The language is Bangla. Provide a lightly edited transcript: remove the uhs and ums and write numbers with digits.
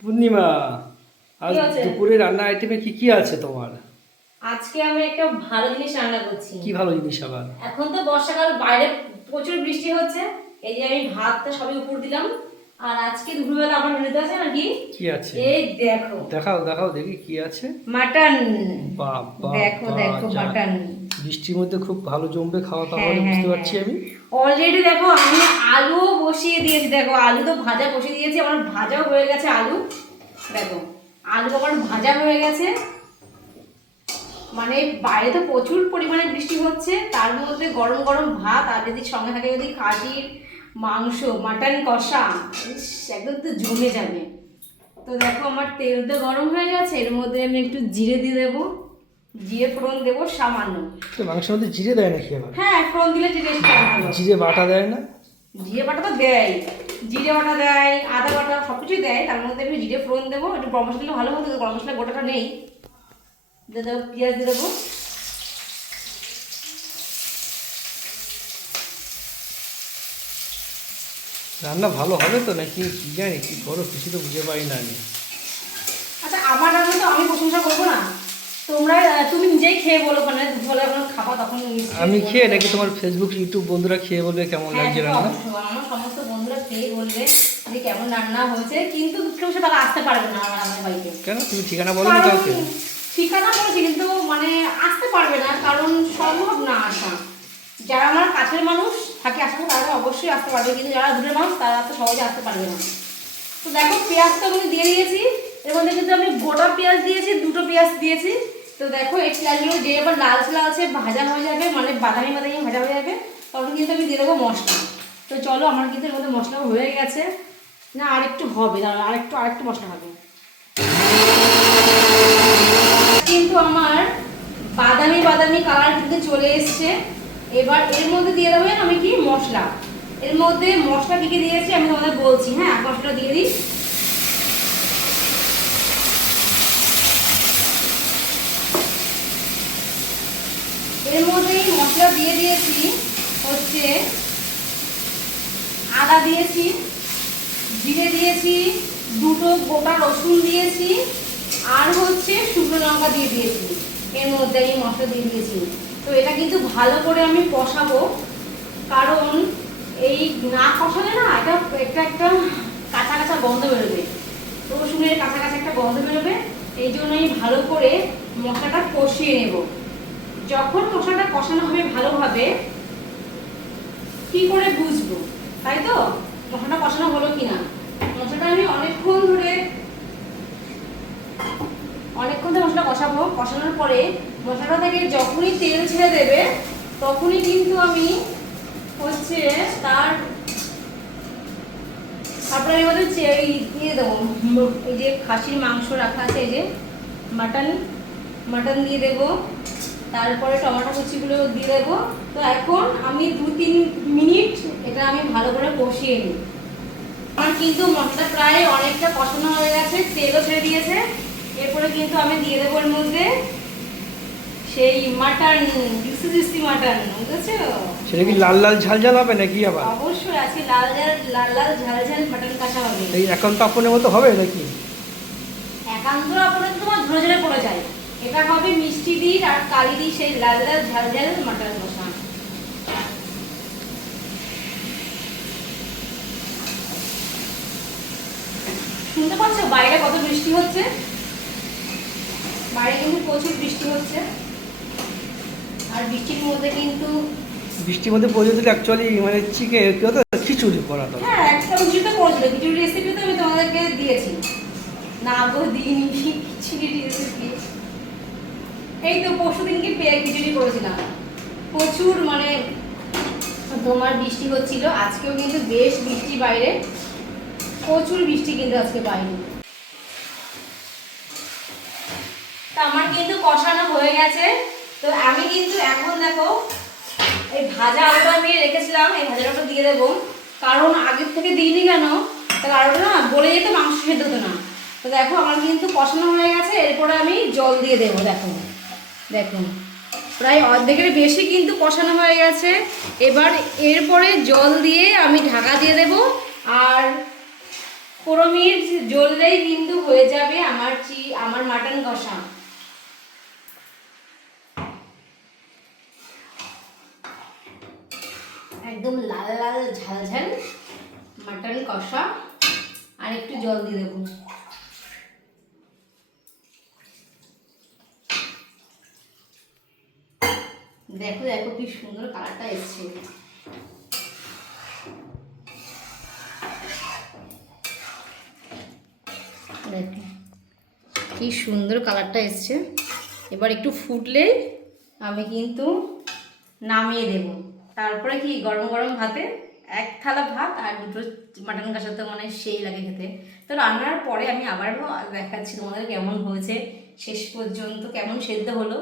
পূর্ণিমা, আজ কি আছে? দুপুরে রান্না আইটেমে কি কি আছে তোমার? আজকে আমি একটা ভালো জিনিস রান্না করছি। কি ভালো জিনিস আবার? এখন তো বর্ষাকাল, বাইরে প্রচুর বৃষ্টি হচ্ছে। এই যে আমি ভাতটা সবই উপর দিলাম। আর আজকে দুপুরবেলা আমার মেনুতে আছে নাকি, কি আছে? এই দেখো, দেখাও দেখাও দেখি কি আছে। মাটন। বাবা, দেখো দেখো যা মাটন। বৃষ্টির মধ্যে খুব ভালো জমবে খাওয়া হ্যাঁ তাহলে, হ্যাঁ বুঝতে পারছি হ্যাঁ, আমি। অলরেডি দেখো আমি আলুও বসিয়ে দিয়েছি। দেখো আলু তো ভাজা বসিয়ে দিয়েছি, আমার ভাজাও হয়ে গেছে আলু। দেখো আলু আমার ভাজা হয়ে গেছে। মানে বাইরে তো প্রচুর পরিমাণে বৃষ্টি হচ্ছে, তার মধ্যে গরম গরম ভাত, আর যদি সঙ্গে থাকে যদি খাসির মাংস, মাটন কষা, ইস, একদম তো জমে যাবে। তো দেখো আমার তেলটা গরম হয়ে গেছে, এর মধ্যে আমি একটু জিরে দিয়ে দেবো, জিরে ফোড়ন দেবো সামান্য। তো মাংসের মধ্যে জিরে দেয় নাকি আবার? হ্যাঁ, ফোড়ন দিলে যে টেস্টটা ভালো। জিরে বাটা দেয় না? জিরে বাটা তো দেয়, জিরে বাটা দেয়, আদা বাটা সব কিছুই দেয়, তার মধ্যে আমি জিরে ফোড়ন দেবো, একটু গরম মশলা দিলে ভালো হতো, গরম মশলা গোটাটা নেই। দিয়ে দেবো পেঁয়াজ, দিয়ে দেবো। রান্না ভালো হবে তো নাকি কি জানি, কি করো কিছু তো বুঝে পাই না আমি। আচ্ছা, আমার রান্না তো আমি প্রশংসা করবো না, তোমরা তুমি নিজেই খেয়ে বলো, মানে দুপুরবেলা যখন খাবা তখন নিশ্চয়ই আমি বলবে। খেয়ে নাকি তোমার ফেসবুক ইউটিউব বন্ধুরা খেয়ে বলবে কেমন হ্যাঁ, লাগছে সেটা রান্না? অবশ্যই আমার সমস্ত বন্ধুরা খেয়ে বলবে যে কেমন রান্না হয়েছে, কিন্তু দুঃখের বিষয় তারা আসতে পারবে না আমার বাড়িতে। কেন, তুমি ঠিকানা বলো না কারণ কাউকে? ঠিকানা বলেছি, কিন্তু মানে আসতে পারবে না, কারণ সম্ভব না আসা। যারা আমার কাছের মানুষ থাকে আসলে তারা অবশ্যই আসতে পারবে, কিন্তু যারা দূরের মানুষ তারা তো সহজে আসতে পারবে না। তো দেখো পেঁয়াজটা আমি দিয়ে দিয়েছি, এর মধ্যে কিন্তু আমি গোটা পেঁয়াজ দিয়েছি, দুটো পেঁয়াজ দিয়েছি। তো দেখো এই পেঁয়াজগুলো যে এবার লালচে লালচে ভাজা হয়ে যাবে, মানে বাদামি বাদামি ভাজা হয়ে যাবে, তখন কিন্তু আমি দিয়ে দেবো মশলা। তো চলো, আমার কিন্তু এর মধ্যে মশলা হয়ে গেছে। না, আরেকটু হবে, দাঁড়াও, আরেকটু মশলা হবে। কিন্তু আমার বাদামি বাদামি কালার কিন্তু চলে এসছে। এবার এর মধ্যে দিয়ে দেবেন আমি কি মশলা। এর মধ্যে মশলা কি কি দিয়েছি আমি তোমাদের বলছি। হ্যাঁ, মশলা দিয়ে দিই। এর মধ্যে মশলা দিয়ে দিয়েছি হচ্ছে আদা দিয়েছি, জিরে দিয়েছি, দুটো গোটা রসুন দিয়েছি, আর হচ্ছে শুকনো লঙ্কা দিয়ে দিয়েছি। এর মধ্যে আমি মশলা দিয়ে দিয়েছি। তো এটা কিন্তু ভালো করে আমি কষাবো, কারণ এই না কষালে না এটা একটা একটা কাঁচা কাঁচা গন্ধ বেরোবে, রসুনের কাঁচা কাঁচা একটা গন্ধ বেরোবে। এই জন্য আমি ভালো করে মশলাটা কষিয়ে নেব। যখন মশলাটা কষানো হবে ভালোভাবে, কি করে বুঝবো, তাই তো, মশলাটা কষানো হলো কিনা। মশলাটা আমি অনেকক্ষণ ধরে মশলা কষাবো। কষানোর পরে মশলাটা থেকে যখনই তেল ছেড়ে দেবে, তখনই কিন্তু আমি হচ্ছে তারপরে এর মধ্যে দিয়ে দেবো এই যে খাসির মাংস রাখা আছে, এই যে মাটন মাটন দিয়ে দেবো। তারপরে টমেটো কুচিগুলো দিয়ে দেবো। তো এখন আমি 2-3 মিনিট এটা আমি ভালো করে কষিয়ে নিই। আমার কিন্তু মশলা প্রায় অনেকটা কষানো হয়ে গেছে, তেলও ছেড়ে দিয়েছে। এরপরে কিন্তু আমি দিয়ে দেবো এর মধ্যে সেই মাটন, জুসি মাটন, বুঝেছো? সেটা কি লাল লাল ঝাল ঝাল হবে নাকি আবার? অবশ্যই আছে, লাল লাল ঝাল ঝাল মাটন কষা হবে। এই এখন তো আপনের মতো হবে নাকি? একান্ত আপনার তোমার ঝরে ঝরে পড়ে যায়। এটা হবে মিষ্টি দিয়ে আর কালি দিয়ে সেই লাল লাল ঝাল ঝাল মাটন কষা। শুনতে পাচ্ছ বাইরে কত বৃষ্টি হচ্ছে? বাইরে কিন্তু প্রচুর বৃষ্টি হচ্ছে। আর বৃষ্টির মধ্যে কিন্তু বৃষ্টির মধ্যে পড়ে দিলে অ্যাকচুয়ালি মানে চিকেন কি হতো, খিচুড়ি করা তো। হ্যাঁ, একটা কিছু তো করেছিল, খিচুড়ি রেসিপি তো আমি তোমাদেরকে দিয়েছি। না গো, দিইনি খিচুড়ি রেসিপি। এই তো পরশু দিনকে খিচুড়ি করেছিলাম। প্রচুর মানে তোমার বৃষ্টি হচ্ছিল, আজকেও কিন্তু বেশ বৃষ্টি বাইরে, প্রচুর বৃষ্টি কিন্তু আজকে বাইরে। তা আমার কিন্তু কষানো হয়ে গেছে। তো আমি কিন্তু এখন দেখো এই ভাজা আলুটা আমি রেখেছিলাম, এই ভাজা আলুটা দিয়ে দেবো। কারণ আগের থেকে দিইনি কেন, তাহলে আলুটা না বলে যেত, মাংস সেদ্ধ হতো না। তো দেখো আমার কিন্তু কষানো হয়ে গেছে, এরপরে আমি জল দিয়ে দেবো। দেখো দেখো প্রায় অর্ধেকের বেশি কিন্তু কষানো হয়ে গেছে। এবার এরপরে জল দিয়ে আমি ঢাকা দিয়ে দেব। আর পোড়ো মির্চ জ্বললেই কিন্তু হয়ে যাবে আমার মাটন কষা। একদম লাল লাল ঝাল ঝাল মাটন কষা। আর একটু জল দিয়ে দেবো। দেখো দেখো কি সুন্দর কালারটা এসছে। দেখো কি সুন্দর কালারটা এসছে। এবার একটু ফুটলেই আমি কিন্তু নামিয়ে দেব। তারপরে কি গরম গরম ভাতে এক থালা ভাত আর দুটো মাটন কষা তো মানে সেই লাগে খেতে। তো রান্নার পরে আমি আবারও দেখাচ্ছি তোমাদের কেমন হয়েছে, শেষ পর্যন্ত কেমন সেদ্ধ হলো।